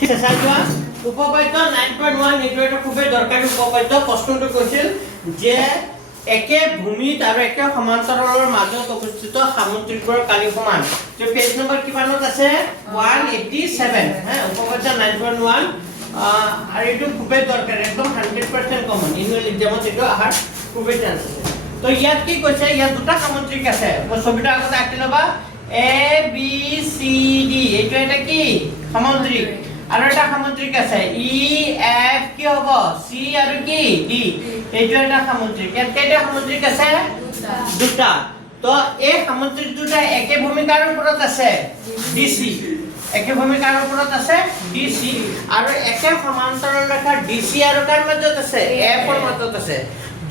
ঠিক আছে চাই উপপাদ্য 9.1 এইটো এটা খুবই দৰকাৰী উপপাদ্য প্ৰশ্নটো কৈছিল যে একে ভূমিত আৰু একে সমান্তৰালৰ মাজত অৱস্থিত সামুদ্ৰিকবোৰ কালি সমান যে পেজ নম্বৰ কিমানত আছে 187 হ্যাঁ উপপাদ্য 9.1 আৰু এইটো খুবই দৰকাৰী একদম 100% কমন ইউনিট এক্সামত এইটো আহাৰ খুবই চান্স আছে তো ইয়াত কি কৈছে ইয়াত দুটা সামুদ্ৰিক আছে ছবিটা আগতে আঁকি লবা এ বি সি ডি এইটো এটা কি সামুদ্ৰিক আৰু এটা সামুদ্ৰিক আছে ই এফ কি হ'ব সি আৰু কি ডি এইটো এটা সামুদ্ৰিক ইয়াত কেইটা সামুদ্ৰিক আছে দুটা তো এই সামুদ্ৰিক দুটা একে ভূমিকাৰ ওপৰত আছে ডিসি একে ভূমিকাৰ ওপৰত আছে ডিসি আৰু একে সমান্তৰাল ৰেখা ডিসি আৰু কাৰ মাজত আছে এফ ৰ মাজত আছে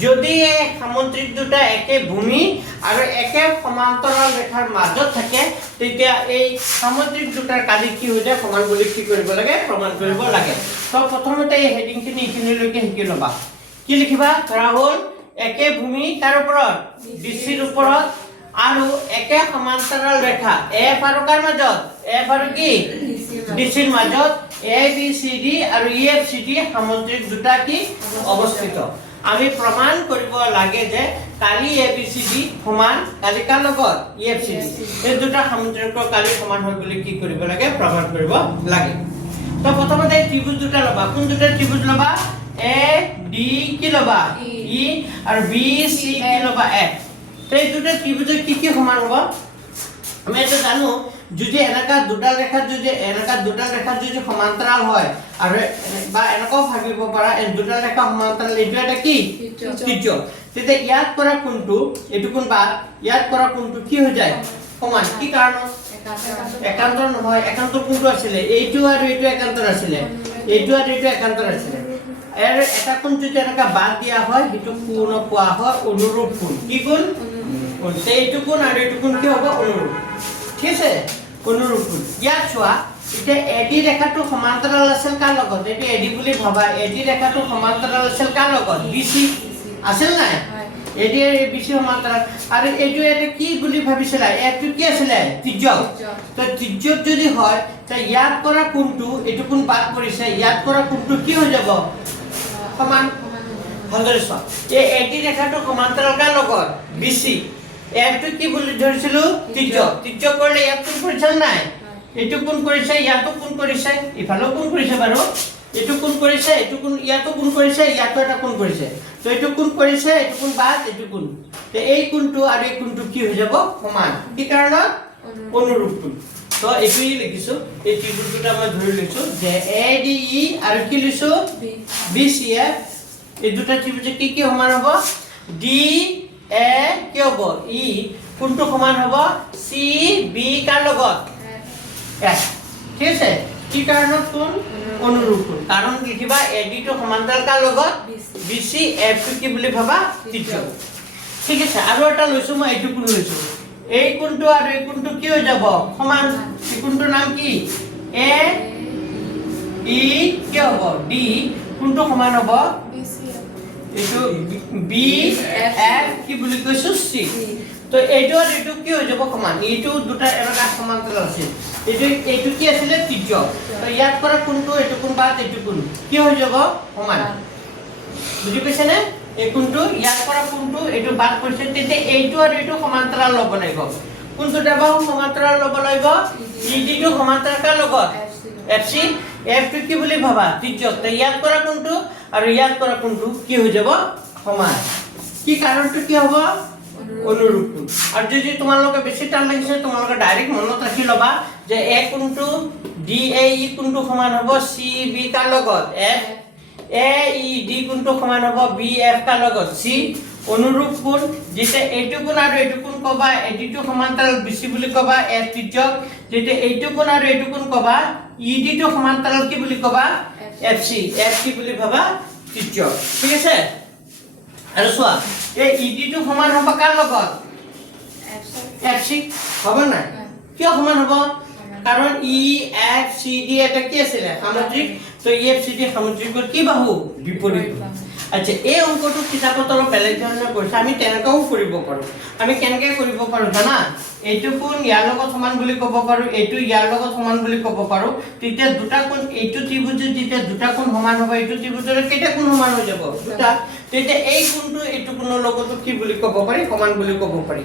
যদি এই সামুদ্ৰিক দুটা একে ভূমি আৰু একে সমান্তৰাল ৰেখাৰ মাজত থাকে তেতিয়া এই সামুদ্ৰিক দুটাৰ কালি কি হৈ যায় সমান বুলি কি কৰিব লাগে প্ৰমাণ কৰিব লাগে তো প্ৰথমতে এই হেডিংখিনি ইখিনিলৈকে শিকি লবা কি লিখিবা ধৰা হ'ল একে ভূমি তাৰ ওপৰত ডিসিৰ ওপৰত আৰু একে সমান্তৰাল ৰেখা এফ আৰু কাৰ মাজত এফ আৰু কি ডিসিৰ মাজত এ বি সি ডি আৰু ই এফ সি ডি সামুদ্ৰিক দুটা কি অৱস্থিত আমি প্ৰমাণ কৰিব লাগে যে কালি এবিসিডি সমান কালি কাৰ লগত ইএফসিডি এই দুটা সামুদ্ৰিকৰ কালি সমান হয় বুলি কি কৰিব লাগে প্ৰমাণ কৰিব লাগে তো প্ৰথমতে ত্ৰিভুজ দুটা লবা কোন দুটা ত্ৰিভুজ লবা এ ডি কি লবা ই আৰু বি সি কি লবা এফ তো এই দুটা ত্ৰিভুজ কি সমান হ'ব আমি এটা জানো যদি এনেকা দুটা ৰেখা যদি সমান্তৰাল হয় আৰু বা এনেকৈ ভাবিব পাৰা এই দুটা ৰেখা সমান্তৰাল এইটো এটা কি ত্ৰিজ্য তেতিয়া ইয়াত কৰা কোণটো এইটো কোণ বা ইয়াত কৰা কোণটো কি হৈ যায় সমান কি কাৰণ একান্তৰ নহয় একান্তৰ কোণটো আছিল এইটো আৰু এইটো একান্তৰ আছিল এইটো আৰু এইটো একান্তৰ আছিল আৰু এটা কোণ যদি এনেকা বাদ দিয়া হয় সেইটো কোণ কোৱা হয় অনুৰূপ কোণ কি কোণ এইটো কোণ আৰু এইটো কোণ কি হ'ব অনুৰূপ ঠিক আছে অনুৰূপ কোণ ইয়াত চোৱা এটা এডি ৰেখাটো সমান্তৰাল আছিল কাৰ লগত এটো এডি বুলি ভাবা এডি ৰেখাটো সমান্তৰাল আছিল কাৰ লগত বিসি আছিল নাই এডি আৰু বিসি সমান্তৰাল আৰু এটো এটা কি বুলি ভাবিছিলা এটো কি আছিল ত্ৰিজ্য তো ত্ৰিজ্য যদি হয় তা ইয়াত কৰা কোণটো এটো কোণ বাদ কৰিছে ইয়াত কৰা কোণটো কি হৈ যাব সমান ভালদৰে চোৱা এই এডি ৰেখাটো সমান্তৰাল কাৰ লগত বিসি এটো কি বুলি ধৰিছিলো ত্ৰিজ্য কৰিলে ইয়াত কোণ কৰিছিল নাই এটো কোণ কৰিছে ইয়াতো কোণ কৰিছে ইফালো কোণ কৰিছে বাৰু এটো কোণ কৰিছে এটো কোণ ইয়াতো কোণ কৰিছে ইয়াতো এটা কোণ কৰিছে তো এটো কোণ কৰিছে এটো কোণ বাদ এটো কোণ তে এই কোণটো আৰু এই কোণটো কি হৈ যাব সমান কি কাৰণত অনুৰূপ কোণ তো এইটোই লিখিছো এই ত্ৰিভুজ দুটা মই ধৰি লৈছো যে এ ডি ই আৰু কি লৈছো বি সি এফ এই দুটা ত্ৰিভুজ কি সমান হ'ব ডি এ কি হ'ব ই কোণটো সমান হ'ব সি বি কাৰ লগত এফ ঠিক আছে কি কাৰণত কোণ অনুৰূপ কোণ কাৰণ লিখিবা এডি টো সমান্তৰাল কাৰ লগত বিসি এফ টো কি বুলি ভাবা ত্ৰিজ্য ঠিক আছে আৰু এটা লৈছো মই এইটো কোণ লৈছো এই কোণটো আৰু এই কোণটো কি হৈ যাব সমান এই কোণটোৰ নাম কি এ ই কি হ'ব ডি কোণটো সমান হ'ব এইটো বি এফ কি বুলি কৈছো সি তো এইটো আৰু এইটো কি হৈ যাব সমান এইটো দুটা এটা সমান্তৰাল আছে এইটো কি আছিল ত্ৰিজ্য তো ইয়াত কৰা কোণটো এইটো কোণ বাদ এইটো কোণ কি হৈ যাব সমান বুজি পাইছে নে এই কোণটো ইয়াত কৰা কোণটো এইটো বাদ কৰিছে তেতিয়া এইটো আৰু এইটো সমান্তৰাল ল'ব লাগিব কোণটো দেবা সমান্তৰাল ল'ব লাগিব ইডি টো সমান্তৰাল কাৰ লগত এফসি এফ টো কি বুলি ভাবা ত্ৰিজ্য তো ইয়াত কৰা কোণটো আৰু ইয়াত কৰা কোণটো কি হৈ যাব সমান কি কাৰণটো কি হ'ব অনুৰূপ কোণ আৰু যদি তোমালোকে বেছি টান লাগিছে তোমালোকে ডাইৰেক্ট মনত ৰাখি লবা যে এ কোণটো ডি এ ই কোণটো সমান হ'ব সি বি কাৰ লগত এফ এ ই ডি কোণটো সমান হ'ব বি এফ কাৰ লগত সি অনুৰূপ কোণ যেতিয়া এইটো কোণ আৰু এইটো কোণ কবা এডিটো সমান্তৰাল বিসি বুলি কবা এফ ত্ৰিজ্য যেতিয়া এইটো কোণ আৰু এইটো কোণ কবা ইডি টো সমান্তৰাল কি বুলি কবা এফসি এফ কি বুলি ভাবা ত্ৰিজ্য ঠিক আছে আৰু চোৱা এই ইডি টো সমান হ'ব কাৰ লগত এফসি হ'ব না কিয় সমান হ'ব কাৰণ ই এফ সি ডি এটা কি আছিল সামুদ্ৰিক তো ই এফ সি ডি সামুদ্ৰিকৰ কি বাহু বিপৰীত আচ্ছা এই অংকটো কিতাপত অলপ বেলেগ ধৰণে কৰিছে আমি তেনেকাও কৰিব পাৰোঁ আমি কেনেকৈ কৰিব পাৰোঁ জানা এইটো কোণ ইয়াৰ লগত সমান বুলি ক'ব পাৰোঁ এইটো ইয়াৰ লগত সমান বুলি ক'ব পাৰোঁ তেতিয়া দুটা কোণ এইটো ত্ৰিভুজ যেতিয়া দুটা কোণ সমান হ'ব এইটো ত্ৰিভুজৰ কেইটা কোণ সমান হৈ যাব দুটা তেতিয়া এই কোণটো এইটো কোণৰ লগতো কি বুলি ক'ব পাৰি সমান বুলি ক'ব পাৰি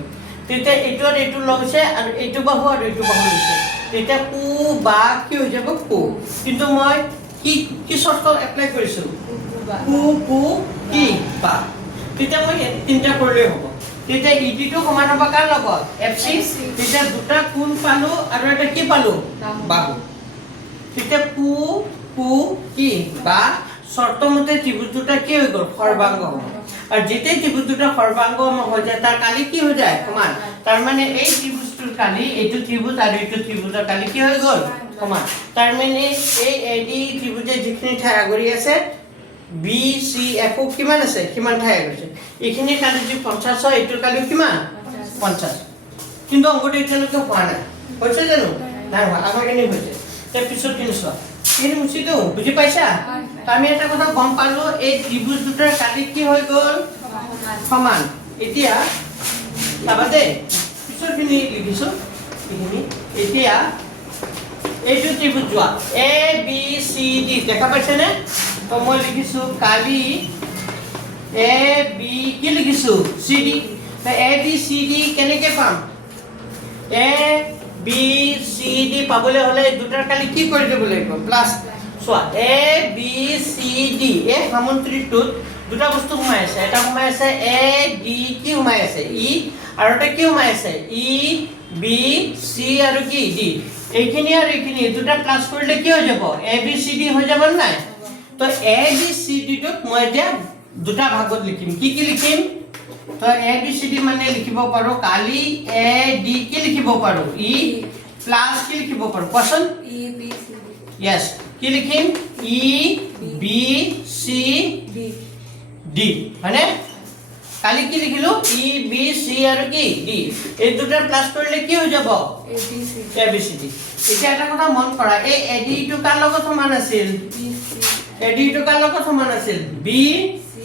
তেতিয়া এইটো আৰু এইটো লৈছে আৰু এইটো বাহু আৰু এইটো বাহু লৈছে তেতিয়া কু বা কি হৈ যাব কু কিন্তু মই কি শর্ত এপ্লাই কৰিছোঁ কু কু কি বা তেতিয়া মই তিনিটা কৰিলেই হ'ব তেতিয়া ইটিটো সমান হ'ব কাৰ লগত এফচি তেতিয়া দুটা কোণ পালো আৰু এটা কি পালো বাহু তেতিয়া কু কু কি বা শৰ্তমতে ত্ৰিভুজ দুটা কি হৈ গ'ল সৰ্বাংগ হ'ব আৰু যেতিয়া ত্ৰিভুজ দুটা সৰ্বাংগ হৈ যায় তাৰ কালি কি হৈ যায় সমান তাৰ মানে এই ত্ৰিভুজটোৰ কালি এইটো ত্ৰিভুজ আৰু এইটো ত্ৰিভুজৰ কালি কি হৈ গ'ল সমান তাৰ মানে এই এডি ত্ৰিভুজে যিখিনি ঠাই আগৰি আছে বি সি এফ কিমান আছে কিমান ঠাই আগৰিছে এইখিনি কালি যি 50 হয় এইটোৰ কালি কিমান 50 কিন্তু অংকটো এতিয়ালৈকে হোৱা নাই হৈছে জানো নাই হোৱা আগৰখিনি হৈছে তাৰ পিছত কিনছ এইখিনি মুচিটো বুজি পাইছা আমি এটা কথা গম পালো এই ত্রিভুজ দুটাৰ কালি কি হৈ গ'ল সমান এতিয়া চাবাতে পিছৰখিনি লিখিছো এইখিনি এতিয়া এইটো ত্ৰিভুজ যোৱা এ বি সি ডি দেখা পাইছে নে তো মই লিখিছো কালি এ বি কি লিখিছো সি ডি তো এ বি সি ডি কেনেকৈ পাম এ বি সি ডি পাবলৈ হলে দুটাৰ কালি কি কৰি দিব লাগিব প্লাস চোৱা এ বি সি ডি এই সামন্ত্ৰিকটোত দুটা বস্তু সোমাই আছে এটা সোমাই আছে এ ডি কি সোমাই আছে ই আৰু এটা কি সোমাই আছে ই বি সি আৰু কি ডি এইখিনি আৰু এইখিনি দুটা প্লাস কৰিলে কি হৈ যাব এ বি সি ডি হৈ যাব নাই তো এ বি সি ডি টোক মই এতিয়া দুটা ভাগত লিখিম কি লিখিম তো এ বি সি ডি মানে লিখিব পাৰো কালি এ ডি কি লিখিব পাৰো ই প্লাস কি লিখিব পাৰো কোৱাচোন ই বি সি ডি यस কি লিখিম ই বি সি ডি মানে কালি কি লিখিলো ই বি সি আৰু কি ডি এই দুটা প্লাস কৰিলে কি হৈ যাব এ বি সি ডি এতিয়া এটা কথা মন কৰা এই এডি টো কাৰ লগত সমান আছিল এডি টো কাৰ লগত সমান আছিল বি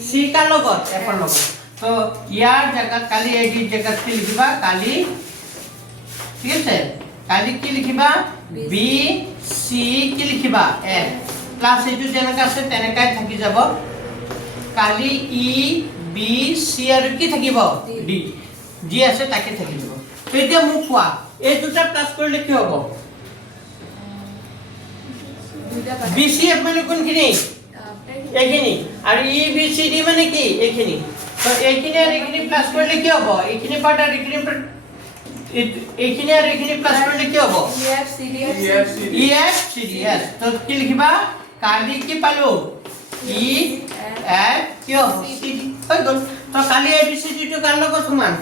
সি কাৰ লগত এফ ৰ লগত তো ইয়াৰ জায়গাত কালি এডি জায়গাত কি লিখিবা কালি ঠিক আছে কালি কি লিখিবা বি সি কি লিখিবা এফ প্লাস এইটো যেনেকা আছে তেনেকাই থাকি যাব কালি ই বি সি আৰু কি থাকিব ডি জি আছে তাকে থাকি যাব তো এতিয়া মোক কোৱা এই দুটা প্লাস কৰিলে কি হ'ব বি সি এফ মানে কোনখিনি এইখিনি আৰু ই বি সি ডি মানে কি এইখিনি তো এইখিনি আৰু এইখিনি প্লাস কৰিলে কি হ'ব এইখিনি পাৰ্ট আৰু এইখিনি পাৰ্ট এইখিনি আৰু এইখিনি প্লাস কৰিলে কি হ'ব ই এফ সি ডি এস তো কি লিখিবা কালি কি পালো ই এফ কি হ'ব সি ডি হৈ গ'ল তো কালি এ বি সি ডি টো কাৰ লগত সমান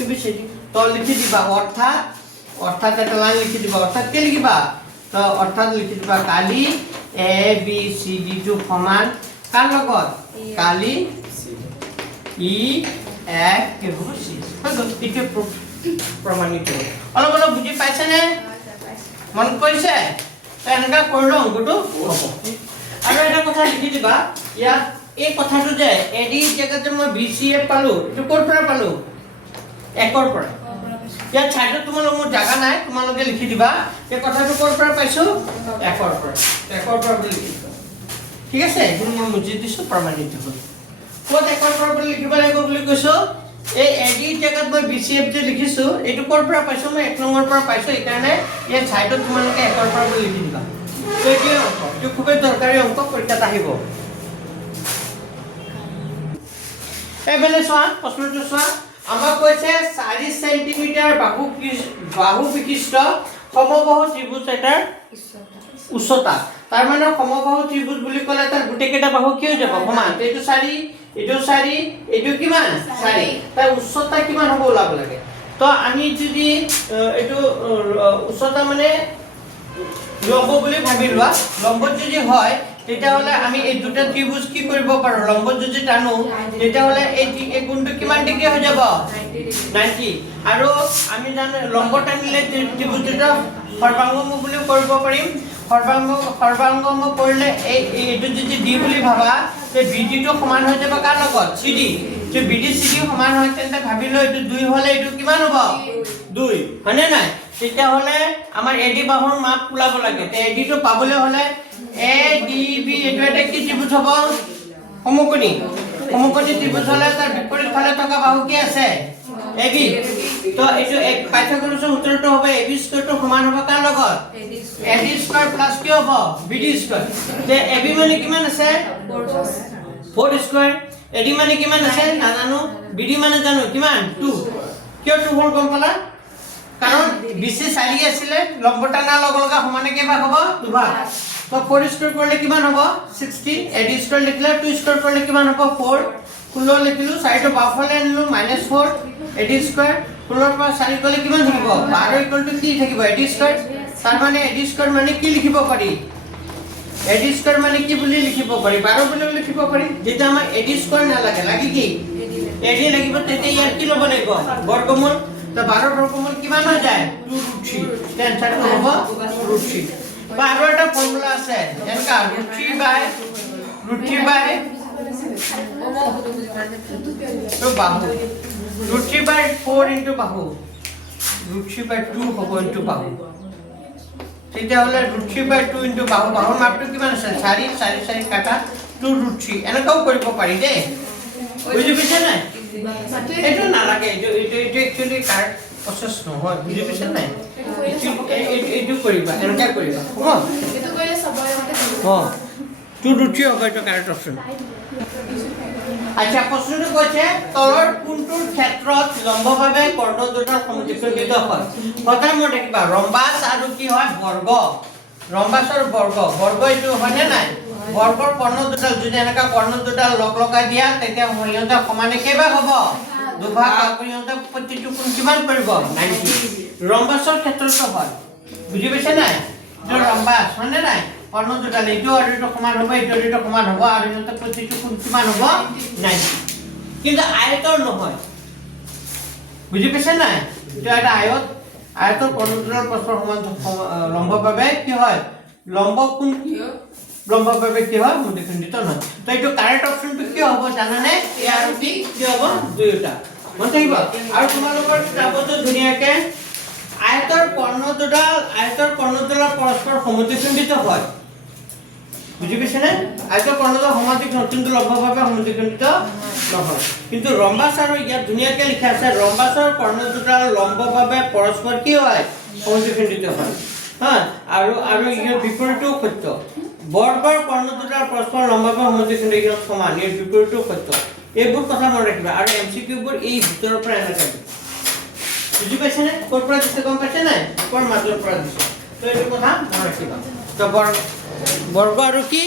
এ বি সি ডি তো লিখি দিবা অৰ্থাৎ এটা লাইন লিখি দিবা অৰ্থাৎ কি লিখিবা তো অৰ্থাৎ লিখি দিবা কালি এ বি সি ডি টো সমান কাৰ লগত কালি ই এফ কি হ'ব সি হৈ গ'ল এইটো প্ৰমাণিত অলপ অলপ বুজি পাইছে নে মন কৰিছে এনেকা কৰিলে অংকটো হ'ব আৰু এটা কথা লিখি দিবা ইয়াত এই কথাটো যে এডি জায়গাতে মই বি সি এফ পালো এইটো ক'ৰ পৰা পালো একৰ পৰা ইয়াত ছাইডত তোমালোকৰ মোৰ জাগা নাই তোমালোকে লিখি দিবা এই কথাটো ক'ৰ পৰা পাইছো একৰ পৰা বুলি লিখি দিবা ঠিক আছে এইখিনি মই বুজি দিছো প্ৰমাণিত হ'ল ক'ত একৰ পৰা বুলি লিখিব লাগিব বুলি কৈছো এই এডি জায়গাত মই বি সি এফ যে লিখিছো এইটো ক'ৰ পৰা পাইছো মই 1 নম্বৰ পৰা পাইছো এইকাৰণে এই ছাইডত তোমালোকে একৰ পৰা বুলি লিখি দিবা তো এইটো খুবেই দৰকাৰী অংক পৰীক্ষাত আহিব এবেলে চোৱা প্ৰশ্নটো চোৱা আমাক কৈছে 4 সেন্টিমিটাৰ বাহু বিশিষ্ট সমবাহু ত্ৰিভুজ এটাৰ উচ্চতা তাৰ মানে সমবাহু ত্ৰিভুজ বুলি ক'লে তাৰ গোটেইকেইটা বাহু কি হৈ যাব সমান এইটো 4 এইটো কিমান 4 তাৰ উচ্চতা কিমান হ'ব ওলাব লাগে তো আমি যদি এইটো উচ্চতা মানে লম্ব বুলি ভাবি লোৱা লম্ব যদি হয় তেতিয়াহ'লে আমি এই দুটা ত্ৰিভুজ কি কৰিব পাৰো লম্ব যদি টানো তেতিয়াহ'লে এই কোণটো কিমান ডিগ্ৰী হৈ যাব 90 আৰু আমি জানো লম্ব টানিলে ত্ৰিভুজ দুটা সৰ্বাংগম বুলি কৰিব পাৰিম সৰ্বাংগম কৰিলে এইটো যদি ডি বুলি ভাবা তে BD টো সমান হৈ যাব কাৰ লগত CD তে BD CD সমান হয় তেন্তে ভাবিলো এইটো 2 হলে এইটো কিমান হ'ব 2 হয়নে নাই তেতিয়া হলে আমাৰ AD বাহুৰ মাপ ওলাব লাগে তে AD টো পাবলৈ হলে ADB এইটো এটা কি ত্ৰিভুজ হ'ব সমকোণী ত্ৰিভুজ হলে তাৰ বিপৰীত ফালে থকা বাহু কি আছে AB তো এইটো এক পাইথাগোৰাছৰ সূত্ৰটো হবে AB স্কয়াৰটো সমান হ'ব কাৰ লগত AD স্কয়াৰ প্লাস কি হ'ব BD স্কয়াৰ তে AB মানে কিমান আছে 4 স্কয়াৰ AD মানে কিমান আছে নাজানো BD মানে জানো কিমান 2 কিয় 2 হ'ল গম পালা কাৰণ BC 4 আছিল লম্বটা না লগা সমানে কেবা হ'ব দুভাগ তো 4 স্কয়াৰ কৰিলে কিমান হ'ব 16 AD স্কয়াৰ লিখিলে 2 স্কয়াৰ কৰিলে কিমান হ'ব 4 16 লিখিলো 4 টো বাফলে আনিলো -4 AD স্কয়াৰ 16 পৰা 4 গলে কিমান থাকিব 12 ইকুৱেল টু কি থাকিব AD স্কয়াৰ তাৰ মানে AD স্কয়াৰ মানে কি লিখিব পাৰি AD স্কয়াৰ মানে কি বুলি লিখিব পাৰি 12 বুলি লিখিব পাৰি যেটা আমাৰ AD স্কয়াৰ না লাগে লাগি কি AD লাগিব তেতে ইয়াৰ কি লব লাগিব বৰ্গমূল তো 12 বৰ্গমূল কিমান হৈ যায় 2√3 তে আনসাৰটো হ'ব √3 আৰু এটা ফৰ্মুলা আছে এনেকা √3 বাই তো বাহু √3/4 ইনটু বাহু √3/2 হ'ব ইনটু বাহু তেতিয়া হলে √3/2 ইনটু বাহু বাহুৰ মাপটো কিমান আছে 4 কাটা 2√3 এনেকাও কৰিব পাৰি দে বুজি পাইছা নাই এইটো নালাগে এইটো একচুয়ালি কাৰেক্ট প্ৰসেস নহয় বুজি পাইছা নাই এইটো কৰিবা এনেকা কৰিবা হ'ব এটো কৰিলে সবৰে মতে 2√3 হ'ব এইটো কাৰেক্ট অপচন আচ্ছা প্ৰশ্নটো কৈছে তলৰ কোনটোৰ ক্ষেত্ৰত লম্বভাৱে কৰ্ণ দুটাৰ সমদ্বিখণ্ডিত হয় সদায় মই দেখিবা ৰম্বাস আৰু কি হয় বৰ্গ ৰম্বাসৰ বৰ্গ এইটো হয়নে নাই বৰ্গৰ কৰ্ণ দুটাল যদি এনেকা কৰ্ণ দুটাল লগাই দিয়া তেতিয়া ইহঁতে সমানে কেবা হ'ব দুভাগ ইহঁতে প্ৰতিটো কোণ কিমান কৰিব 90 ৰম্বাসৰ ক্ষেত্ৰতো হয় বুজি পাইছে নাই এইটো ৰম্বাস হয়নে নাই কৰ্ণ দুটাল এইটো আৰু এইটো সমান হ'ব এইটো সমান হ'ব আৰু ইহঁতে প্ৰতিটো কোণ কিমান হ'ব 90 কিন্তু আয়তৰ নহয় বুজি পাইছে নাই এইটো এটা আয়তৰ কৰ্ণ দুটাল পৰস্পৰ সমান লম্বভাৱে কি হয় লম্বভাৱে কি হয় সমদ্বিখণ্ডিত নহয় তো এইটো কাৰেক্ট অপচনটো কি হ'ব জানানে এ আৰু বি কি হ'ব দুয়োটা মন থাকিব আৰু তোমালোকৰ কিতাপতো ধুনীয়াকে আয়তৰ কৰ্ণ দুটাল পৰস্পৰ সমদ্বিখণ্ডিত হয় বুজি পাইছে নে আয়তৰ কৰ্ণ দুটাল সমদ্বিখণ্ডিত কিন্তু লম্বভাৱে সমদ্বিখণ্ডিত নহয় কিন্তু ৰম্বাস আৰু ইয়াত ধুনীয়াকে লিখা আছে ৰম্বাসৰ কৰ্ণ দুটাল লম্বভাৱে পৰস্পৰ কি হয় সমদ্বিখণ্ডিত হয় আৰু ইয়াৰ বিপৰীতও সত্য বৰ্গৰ কৰ্ণ দুটাৰ পৰস্পৰ লম্বভাৱে সমদ্বিখণ্ডিত সমান ইয়াৰ বিপৰীতও সত্য এইবোৰ কথা মনত ৰাখিবা আৰু এমসিকিউ বোৰ এই ভিতৰৰ পৰা এনেকা বুজি পাইছে নে কোৰ পৰা দিছে গম পাইছে নাই কোৰ মাজৰ পৰা দিছে তো এইটো কথা মনত ৰাখিবা তো বৰ্গ আৰু কি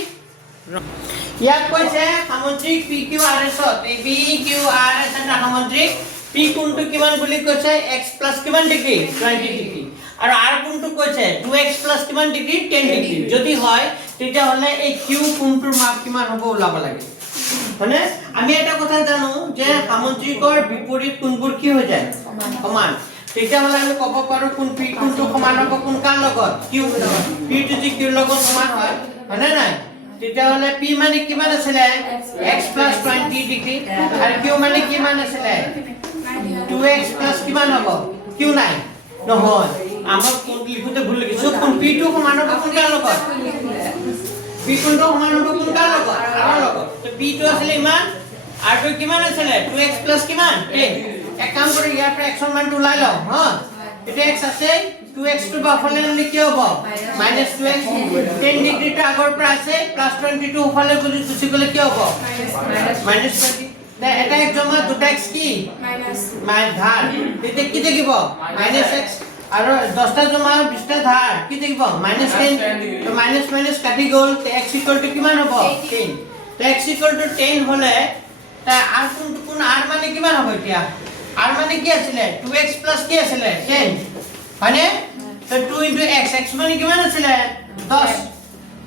ইয়াত কৈছে সামুদ্ৰিক PQRS এই PQRS এটা সামুদ্ৰিক P কোণটো কিমান বুলি কৈছে x প্লাস কিমান ডিগ্ৰী 20 ডিগ্ৰী আৰু r কোণটো কৈছে 2x প্লাস কিমান ডিগ্ৰী 10 ডিগ্ৰী যদি হয় তেতিয়া হলে এই q কোণটোৰ মাপ কিমান হ'ব ওলাব লাগে মানে আমি এটা কথা জানো যে সামুদ্ৰিকৰ বিপৰীত কোণবোৰ কি হৈ যায় সমান তেতিয়া হলে আমি ক'ব পাৰো কোন p কোণটো সমান হ'ব কোন কাৰ লগত q p টো যদি q লগত সমান হয় হয়নে নাই তেতিয়া হলে p মানে কিমান আছিল x 20 ডিগ্ৰী আৰু q মানে কিমান আছিল 2x কিমান হ'ব q নাই নহয় আমাৰ কোন লিখোতে ভুল লিখিছো কোন p টো সমান হ'ব কোন কাৰ লগত p কোণটো সমান হ'ব কোন কাৰ লগত r লগত তো p টো আছিল ইমান r টো কিমান আছিল 2x কিমান 10 এক কাম কৰি ইয়াৰ পৰা x ৰ মানটো ওলাই লও এটা x আছে 2x টো বাফলে আনিলে কি হ'ব -2x 10 ডিগ্ৰী টো আগৰ পৰা আছে +22 ওফালে গলি গুচি গলে কি হ'ব -20 তে এটা x জমা দুটা x কি ধাৰ তেতিয়া কি থাকিব -x আৰু 10টা জমা 20টা ধাৰ কি থাকিব -10 তো মাইনাস কাটি গল তে x কিমান হ'ব 10 তো x 10 হলে তা r কোন r মানে কিমান হ'ব এতিয়া r মানে কি আছিল 2x কি আছিল 10 মানে তো 2 * x x মানে কিমান আছিল 10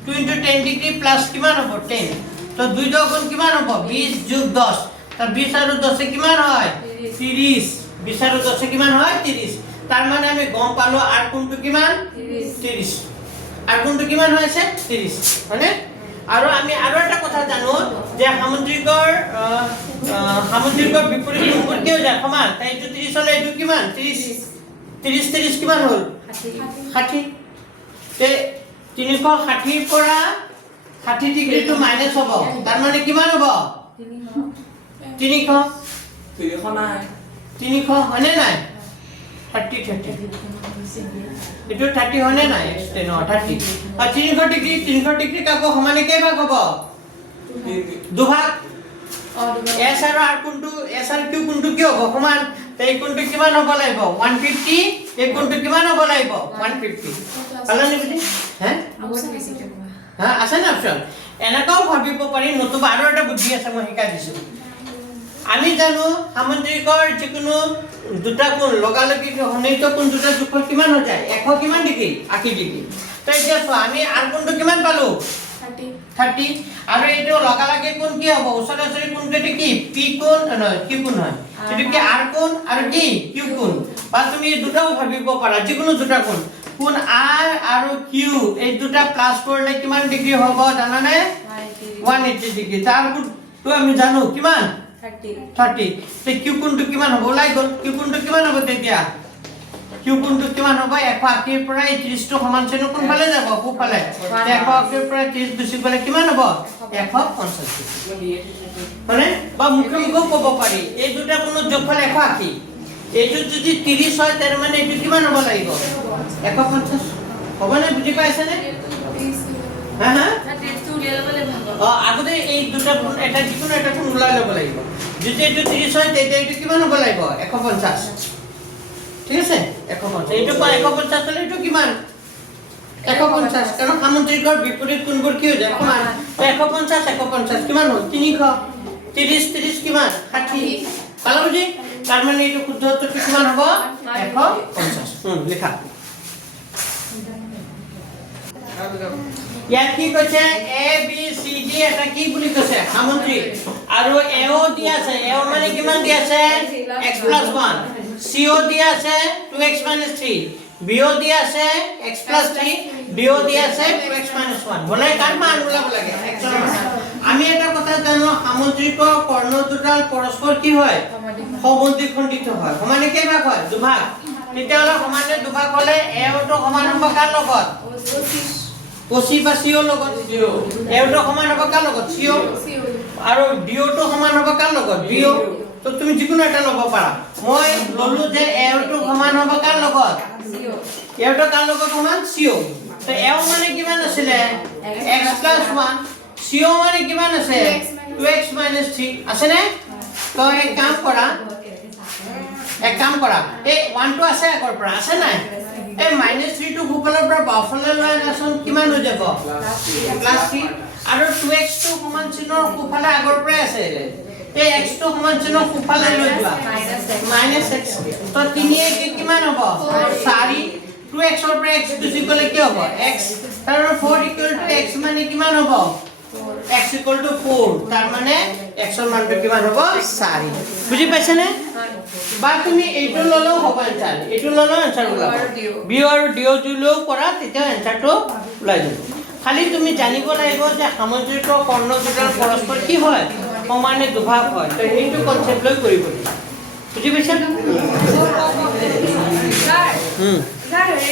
2 * 10 ডিগ্ৰী প্লাস কিমান হ'ব 10 তো 2 গুণ কিমান হ'ব 20 + 10 তা 20 আৰু 10 কিমান হয় 30 20 আৰু 10 কিমান হয় 30 তাৰ মানে আমি গম পালো r কোণটো কিমান 30 r কোণটো কিমান হৈছে 30 মানে আৰু আমি আৰু এটা কথা জানো যে সামুদ্ৰিকৰ বিপৰীত কোণবোৰ কি হৈ যায় সমান তাই এইটো 30 হলে এইটো কিমান 30 কিমান হ'ল 60 তে 360 পৰা 60 ডিগ্ৰীটো মাইনাস হ'ব তাৰ মানে কিমান হ'ব 300 নাই 300 হয়নে নাই 30 এইটো 30 হয়নে নাই x10 30 আর 300 ডিগ্ৰী কাকো সমানে কেইভাগ হ'ব দুভাগ s আৰু r কোণটো s আৰু q কোণটো কি হ'ব সমান এই কোণটো কিমান হ'ব লাগিব 150 এই কোণটো কিমান হ'ব লাগিব 150 পালানি বুজি হ্যাঁ আছে না অপচন এনেকাও ভাবিব পাৰি নতুবা আৰু এটা বুদ্ধি আছে মই শিকাই দিছো আমি জানো সামুদ্ৰিকৰ যিকোনো দুটা কোণ লগালগি সন্নিহিত কোণ দুটা যোগফল কিমান হৈ যায় 100 কিমান ডিগ্ৰী 80 ডিগ্ৰী তো এতিয়া চোৱা আমি r কোণটো কিমান পালো 30 আৰু এইটো লগালগি কোণ কি হ'ব ওচৰা-ওচৰি কোণটো কি p কোণ নহয় q কোণ হয় এটো কি r কোণ আৰু কি q কোণ বা তুমি দুটাও ভাবিব পাৰা যিকোনো দুটা কোণ কোণ r আৰু q এই দুটা প্লাস কৰিলে কিমান ডিগ্ৰী হ'ব জানানে 180 ডিগ্ৰী তাৰ তো আমি জানো কিমান 30 তে q কোণটো কিমান হ'ব ওলাই গ'ল q কোণটো কিমান হ'ব তেতিয়া q কোণটো কিমান হ'ব 180 ৰ পৰা 30 টো সমান চিহ্ন কোনফালে যাব কোনফালে 180 ৰ পৰা 30 গুচি গ'লে কিমান হ'ব 150 মানে বা মুখে ক'ব পাৰি এই দুটা কোণৰ যোগফল 180 এইটো যদি 30 হয় তাৰ মানে এইটো কিমান হ'ব লাগিব 150 হ'বনে বুজি পাইছানে হ্যাঁ আগতে এই দুটা কোণ এটা যিকোনো এটা কোণ ওলাই ল'ব লাগিব যদি এইটো 30 হয় তেতিয়া এইটো কিমান হ'ব লাগিব 150 ঠিক আছে 150 এইটো 150 হলে এইটো কিমান 150 কাৰণ সামুদ্ৰিকৰ বিপৰীত কোণবোৰ কি হৈ যায় সমান 150 কিমান হ'ল 300 30 কিমান 60 পালা বুজি তাৰ মানে এইটো শুদ্ধ উত্তৰটো কিমান হ'ব 150 লিখা ইয়াত কি কৈছে a b c d এটা কি বুলি কৈছে সামুদ্ৰিক আৰু AO দিয়া আছে AO মানে কিমান দিয়া আছে x + 1 CO দিয়া আছে 2x - 3 BO দিয়া আছে x + 3 BO দিয়া আছে 2x - 1 বলে কার মান ওলাব লাগে x এর মান আমি এটা কথা জানো সামুদ্ৰিক কৰ্ণ দুটাৰ পৰস্পৰ কি হয় সমদ্বিখণ্ডিত হয় সমানে কেইভাগ হয় দুভাগ তেতিয়াহলে সমানে দুভাগ হলে AO টো সমান হ'ব কাৰ লগত OC বা CO লগত AO টো সমান হ'ব কাৰ লগত CO আৰু BO টো সমান হ'ব কাৰ লগত BO তো তুমি যিকোনো এটা ল'ব পাৰা মই ললো যে AO টো সমান হ'ব কাৰ লগত CO AO টো কাৰ লগত সমান CO তো AO মানে কিমান আছিল x + 1 CO মানে কিমান আছে 2x - 3 আছে নে তো এক কাম কৰা এই 1 টো আছে আগৰ পৰা আছে নাই এই -3 টো খুফালৰ পৰা বাওফালে লৈ আনাচোন কিমান হৈ যাব +3 আৰু 2x টো সমান চিহ্নৰ খুফালে আগৰ পৰা আছে এই x টো সমান চিহ্ন খুফালে লৈ যোৱা -x তো 3 কে কিমান হ'ব 4 2x ৰ পৰা x গুচি গ'লে কি হ'ব x তাৰ 4 = x মানে কিমান হ'ব x = 4 তাৰ মানে x ৰ মানটো কিমান হ'ব 4 বুজি পাইছানে বা তুমি এইটো ললেও হ'ব আনসার এইটো ললেও আনসার ওলাব b আৰু d জুলেও কৰা তেতিয়া আনসাৰটো ওলাই যাব খালি তুমি জানিব লাগিব যে সামুদ্ৰিক কৰ্ণ দুটাৰ পৰস্পৰ কি হয় সমানে দুভাগ হয় তো এইটো কনসেপ্ট লৈ কৰিব বুজি পাইছা